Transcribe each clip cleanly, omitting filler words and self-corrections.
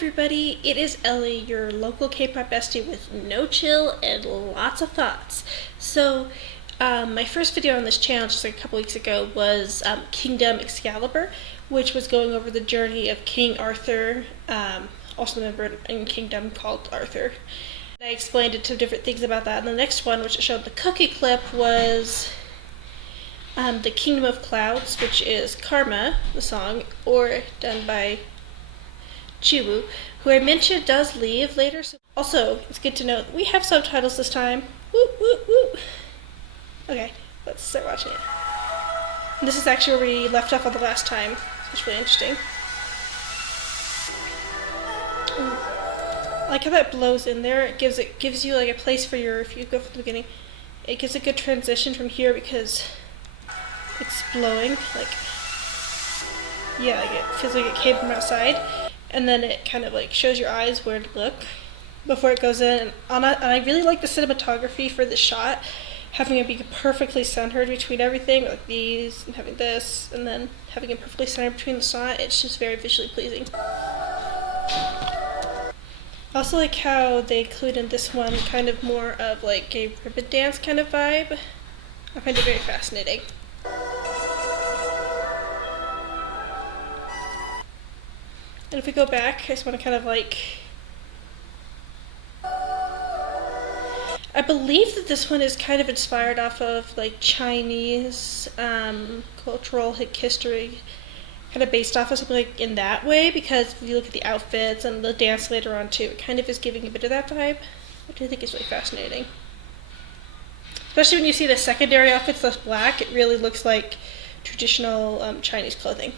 everybody, it is Ellie, your local K-pop bestie with no chill and lots of thoughts. So, my first video on this channel just like a couple weeks ago was Kingdom Excalibur, which was going over the journey of King Arthur, also remembered in Kingdom called Arthur. I explained it to different things about that, and the next one, which showed the cookie clip, was the Kingdom of Clouds, which is Karma, the song, or done by Chiwoo, who I mentioned does leave later. So also, it's good to know that we have subtitles this time. Woo, woo, woo. Okay, let's start watching it. And this is actually where we left off on the last time, so it's really interesting. Ooh. I like how that blows in there. It gives you like a place for your, if you go from the beginning, it gives a good transition from here because it's blowing, like, yeah, like it feels like it came from outside. And then it kind of like shows your eyes where to look before it goes in. And I really like the cinematography for the shot, having it be perfectly centered between everything, like these, and having this, and then having it perfectly centered between the shot. It's just very visually pleasing. I also like how they include in this one kind of more of like a ribbon dance kind of vibe. I find it very fascinating. And if we go back, I just want to kind of like, I believe that this one is kind of inspired off of like Chinese cultural history, kind of based off of something like in that way, because if you look at the outfits and the dance later on too, it kind of is giving a bit of that vibe, which I think is really fascinating. Especially when you see the secondary outfits that's black, it really looks like traditional Chinese clothing.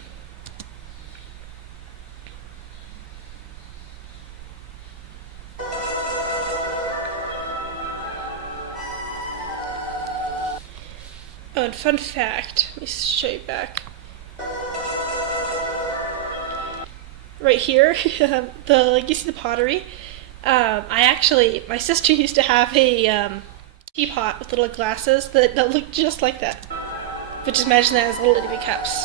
Oh, and fun fact, let me show you back. Right here, like you see the pottery. My sister used to have a teapot with little glasses that looked just like that. But just imagine that as little itty bitty cups.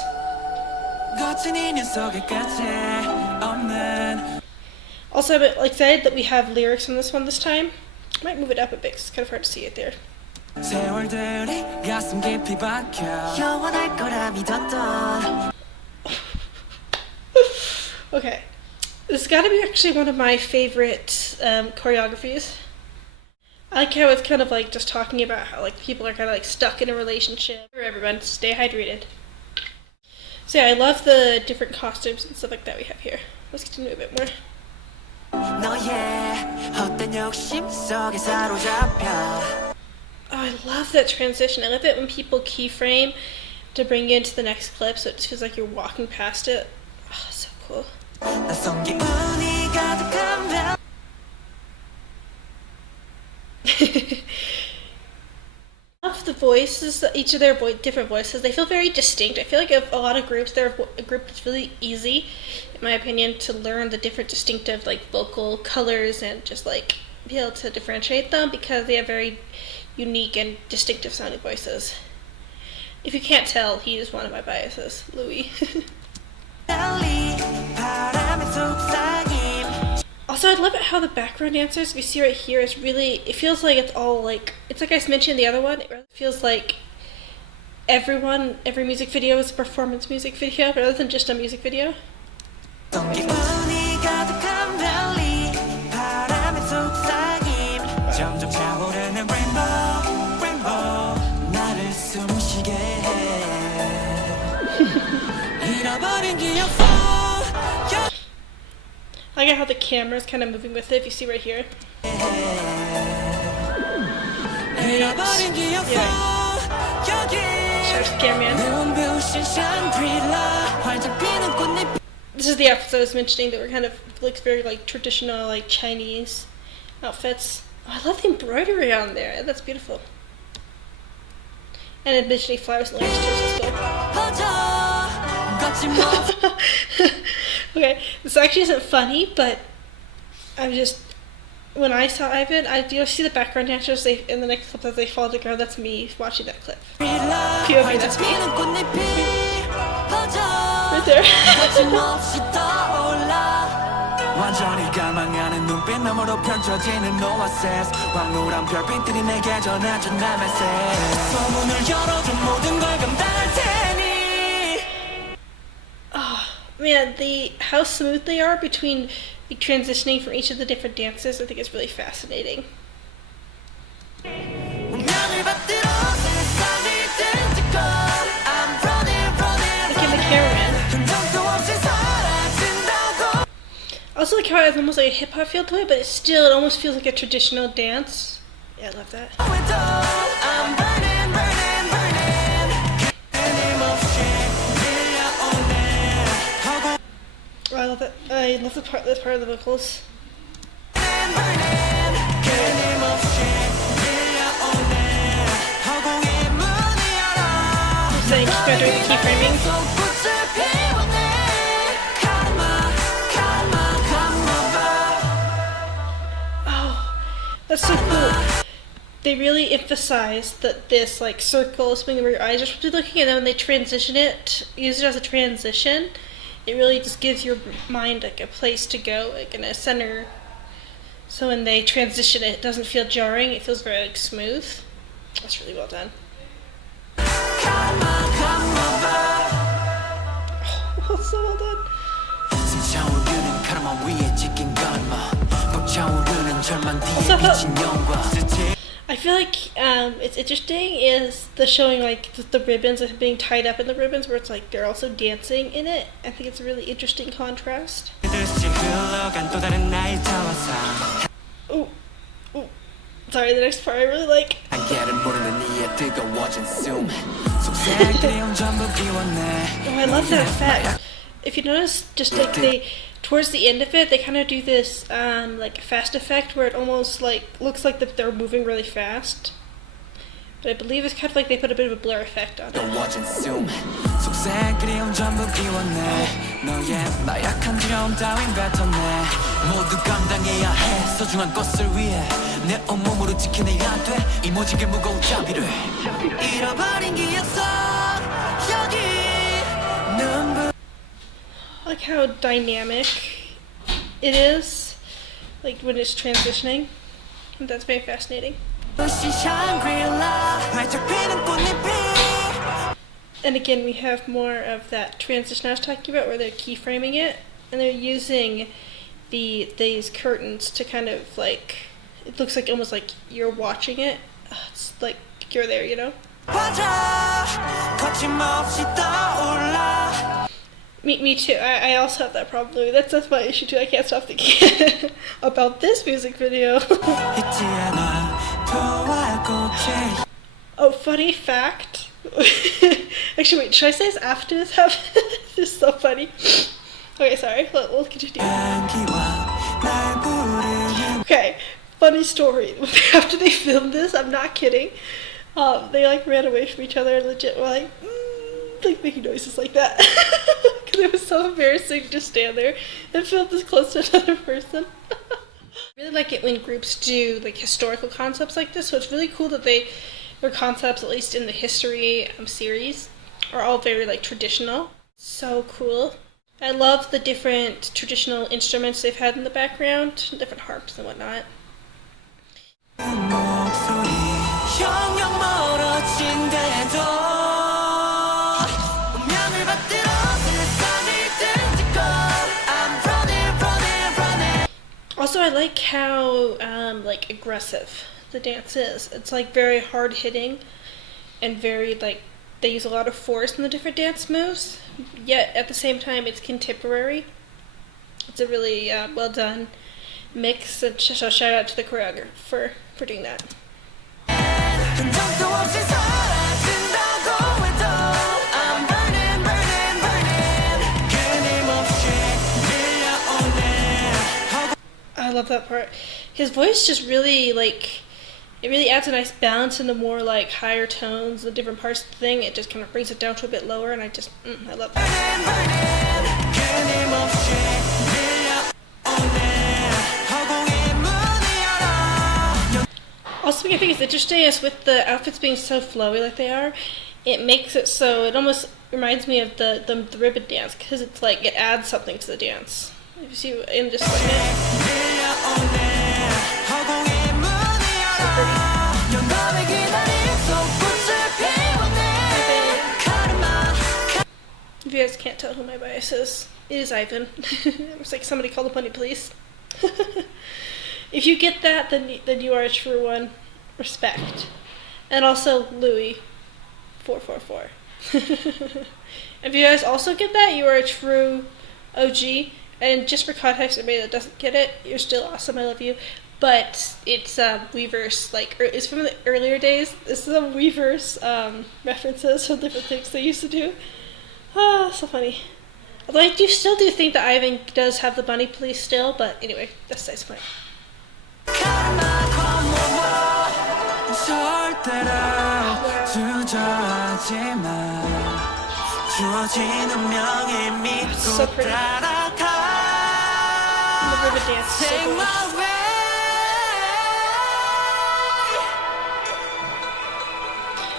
Also, I'm excited that we have lyrics on this one this time. I might move it up a bit because it's kind of hard to see it there. Okay, this has got to be actually one of my favorite choreographies. I like how it's kind of like just talking about how like people are kind of like stuck in a relationship. For everyone, stay hydrated. So yeah, I love the different costumes and stuff like that we have here. Let's get into it a bit more. Oh, I love that transition. I love it when people keyframe to bring you into the next clip, so it just feels like you're walking past it. Oh, so cool. I love the voices, each of their different voices. They feel very distinct. I feel like a lot of groups, they're a group that's really easy, in my opinion, to learn the different distinctive like vocal colors and just like be able to differentiate them because they have very unique and distinctive sounding voices. If you can't tell, he is one of my biases, Louis. Also, I love it how the background dancers we see right here is really, it feels like it's all like, it's like I mentioned in the other one, it really feels like every music video is a performance music video rather than just a music video. I like how the camera's kind of moving with it, if you see right here. Shows the cameraman. This is the outfits I was mentioning that were kind of like very like traditional like Chinese outfits. Oh, I love the embroidery on there. That's beautiful. And additionally flowers and lights too, so it's cool. Okay, this actually isn't funny, but I'm just, when I saw Ivan, you see the background dancers, in the next clip as they fall to the ground, that's me watching that clip. POV, that's me. Right there. 완전히 갈망하는 눈빛 너머로 펼쳐지는 오아시스 황홀한 별빛들이 내게 전해준 내 메시지 소문을 열어줘 모든 걸 감당할 테니. Man, how smooth they are between transitioning from each of the different dances, I think is really fascinating. Look at the cameraman. I also like how it has almost like a hip hop feel to it, but it almost feels like a traditional dance. Yeah, I love that. Oh, I love that. I love this part of the vocals. Saying keep on doing the keyframing. Oh, that's so cool. They really emphasize that this like circle is something where your eyes are supposed to be looking, and then when they transition it, use it as a transition, it really just gives your mind like a place to go, like in a center. So when they transition it, it doesn't feel jarring, it feels very like smooth. That's really well done. Oh, so well done. I feel like it's interesting is the showing like the ribbons of being tied up in the ribbons, where it's like they're also dancing in it. I think it's a really interesting contrast. Ooh, ooh. Sorry, the next part I really like. Oh, I love that effect. If you notice, just like towards the end of it, they kind of do this like fast effect where it almost like looks like that they're moving really fast. But I believe it's kind of like they put a bit of a blur effect on it. I like how dynamic it is, like when it's transitioning. That's very fascinating. And again, we have more of that transition I was talking about, where they're keyframing it, and they're using these curtains to kind of like, it looks like almost like you're watching it. It's like you're there, you know? Me too. I also have that problem. That's my issue too. I can't stop thinking about this music video. Oh, funny fact. Actually, wait, should I say this after this happens? This is so funny. Okay, sorry. We'll continue. Okay, funny story. After they filmed this, I'm not kidding. They like ran away from each other and legit were like making noises like that. Because it was so embarrassing to just stand there and film this close to another person. I really like it when groups do like historical concepts like this, so it's really cool that their concepts, at least in the history series, are all very like traditional. So cool. I love the different traditional instruments they've had in the background, different harps and whatnot. Also, I like how like aggressive the dance is. It's like very hard hitting and very like they use a lot of force in the different dance moves, yet at the same time it's contemporary. It's a really well done mix, and so shout out to the choreographer for doing that. I love that part. His voice just really like, it really adds a nice balance in the more like higher tones, the different parts of the thing. It just kind of brings it down to a bit lower, and I love that. Also, what I think is interesting is with the outfits being so flowy like they are, it makes it so it almost reminds me of the ribbon dance, because it's like it adds something to the dance. If you see in just a second. So if you guys can't tell who my bias is, it is Ivan. It was like somebody call the bunny, please. If you get that, then you are a true one. Respect. And also Louis 444. If you guys also get that, you are a true OG. And just for context, anybody that doesn't get it, you're still awesome. I love you. But it's Weverse, like it's from the earlier days. This is a Weverse references from different things they used to do. Ah, so funny. Although I still do think that Ivan does have the bunny police still, but anyway, that's the point. So pretty. And the river dance is so cool.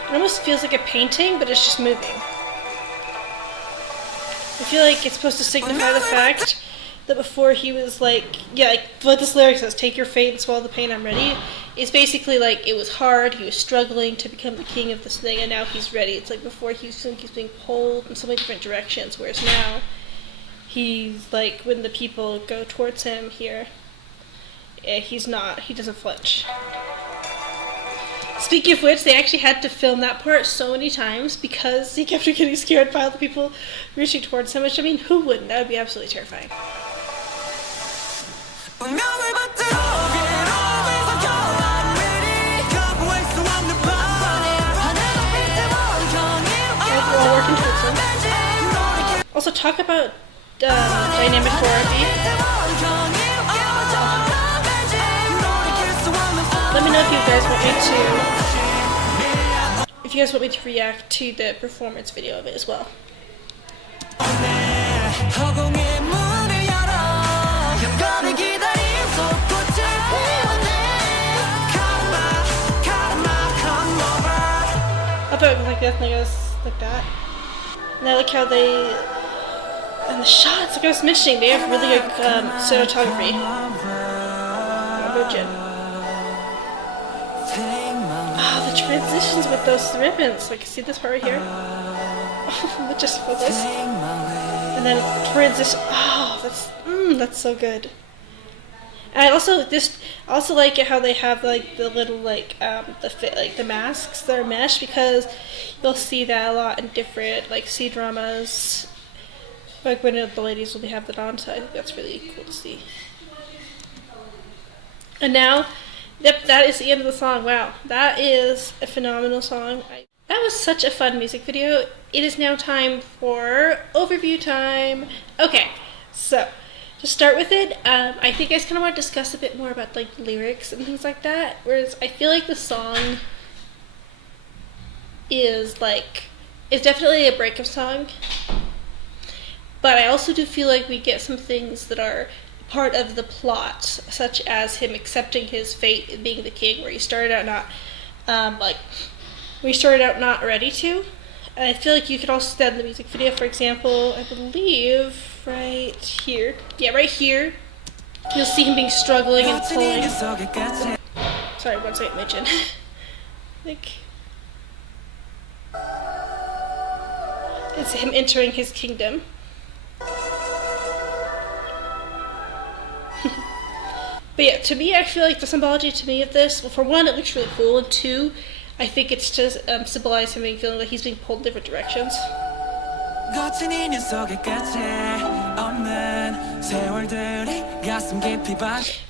It almost feels like a painting, but it's just moving. I feel like it's supposed to signify the fact that before he was like, yeah, like what this lyric says, take your fate and swallow the pain, I'm ready. It's basically like it was hard, he was struggling to become the king of this thing, and now he's ready. It's like before he's being pulled in so many different directions, whereas now he's like, when the people go towards him here, he doesn't flinch. Speaking of which, they actually had to film that part so many times because he kept getting scared by all the people reaching towards him, which, I mean, who wouldn't? That would be absolutely terrifying. All working towards him. Also, talk about dynamic choreography. Let me know if you guys want me to react to the performance video of it as well. I thought it was like that, like that. And I like how and the shots, like I was mentioning, they have really good cinematography. Oh, the transitions with those ribbons. Like, see this part right here? Just focus. And then transition. Oh, that's so good. And I also like it how they have like the little the masks that are mesh, because you'll see that a lot in different like C-dramas. Like when the ladies will have that on, so I think that's really cool to see. And now, yep, that is the end of the song. Wow, that is a phenomenal song. That was such a fun music video. It is now time for overview time. Okay, so to start with it, I think I just kind of want to discuss a bit more about like lyrics and things like that. Whereas I feel like the song is definitely a breakup song. But I also do feel like we get some things that are part of the plot, such as him accepting his fate in being the king, where he started out not ready to. And I feel like you could also see that in the music video. For example, I believe right here. Yeah, right here. You'll see him being struggling and pulling. Sorry, one second, my chin. It's him entering his kingdom. But yeah, to me, I feel like the symbology to me of this, well, for one, it looks really cool, and two, I think it's to symbolize him feeling like he's being pulled in different directions.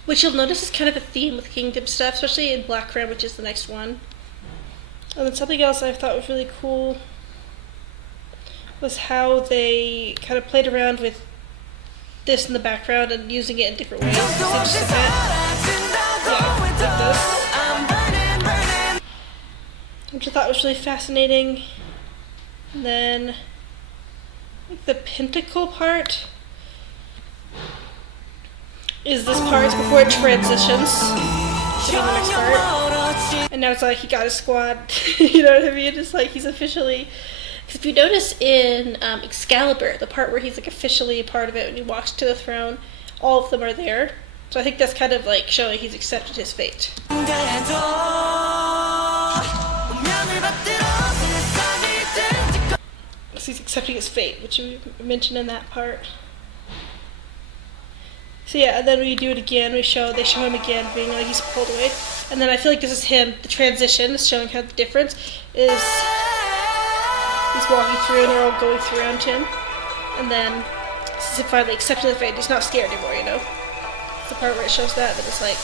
Which you'll notice is kind of a theme with kingdom stuff, especially in Black Crown, which is the next one. And then something else I thought was really cool was how they kind of played around with this in the background and using it in different ways. Which I thought was really fascinating. And then the pentacle part is this part before it transitions to be the next part. And now it's like he got his squad. You know what I mean? It's like he's officially. Because if you notice in Excalibur, the part where he's like officially a part of it when he walks to the throne, all of them are there. So I think that's kind of like showing he's accepted his fate. So he's accepting his fate, which we mentioned in that part. So yeah, and then we do it again. They show him again being like he's pulled away, and then I feel like this is him. The transition is showing how the difference is. He's walking through, and they're all going through around him, and then this is him finally accepting the fate. He's not scared anymore, you know. It's the part where it shows that it's like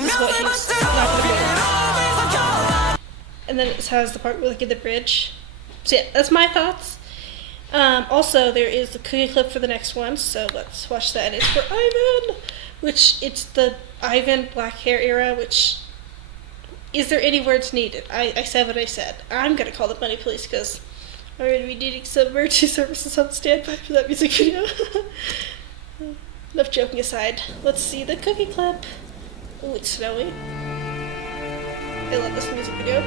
this is what he's not gonna do. And then it has the part where like in the bridge. So yeah, that's my thoughts. Also, there is the cookie clip for the next one, so let's watch that. And it's for Ivan, which it's the Ivan black hair era, which, is there any words needed? I said what I said. I'm going to call the money police because I'm going to be needing some emergency services on standby for that music video. Enough joking aside, let's see the cookie clip. Oh, it's snowy. I love this music video.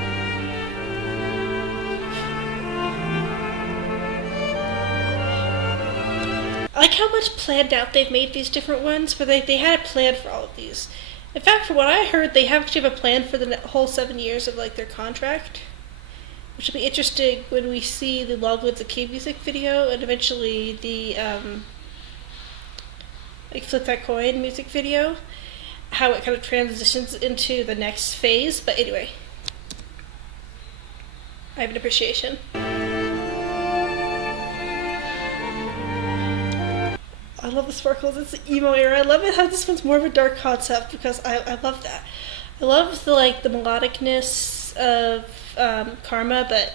I like how much planned out they've made these different ones, but they had a plan for all of these. In fact, from what I heard, they actually have a plan for the whole 7 years of like their contract, which will be interesting when we see the Long Live the King music video and eventually the like Flip That Coin music video, how it kind of transitions into the next phase. But anyway, I have an appreciation. I love the sparkles. It's the emo era. I love it how this one's more of a dark concept because I love that. I love the the melodicness of Karma, but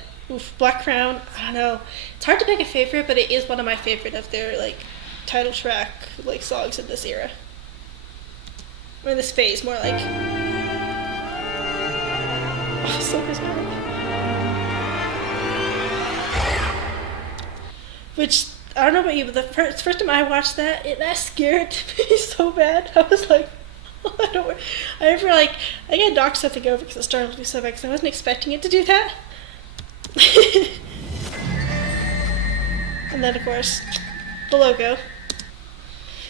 Black Crown, I don't know. It's hard to pick a favorite, but it is one of my favorite of their title track songs in this era. Or in this phase, more like. Oh, so charismatic. Which, I don't know about you, but the first time I watched that, that scared me so bad. I was like, I remember I got knocked something over because it startled me so bad because I wasn't expecting it to do that. And then, of course, the logo.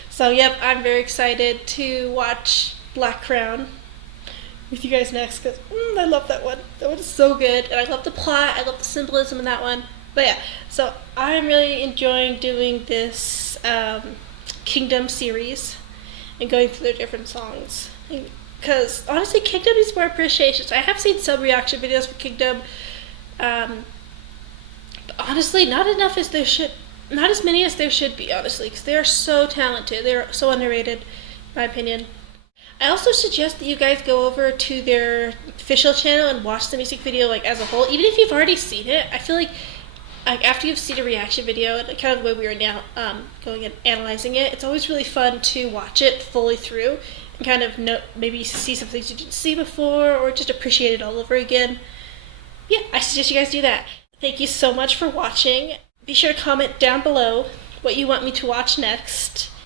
So, yep, I'm very excited to watch Black Crown with you guys next because I love that one. That one is so good, and I love the plot. I love the symbolism in that one. But yeah, so I'm really enjoying doing this Kingdom series and going through their different songs. Because honestly, Kingdom needs more appreciation. So I have seen some reaction videos for Kingdom. But honestly, not as many as there should be, honestly. Because they are so talented. They're so underrated, in my opinion. I also suggest that you guys go over to their official channel and watch the music video as a whole. Even if you've already seen it, I feel like after you've seen a reaction video, and kind of the way we are now going and analyzing it, it's always really fun to watch it fully through and kind of maybe see some things you didn't see before or just appreciate it all over again. Yeah, I suggest you guys do that. Thank you so much for watching. Be sure to comment down below what you want me to watch next.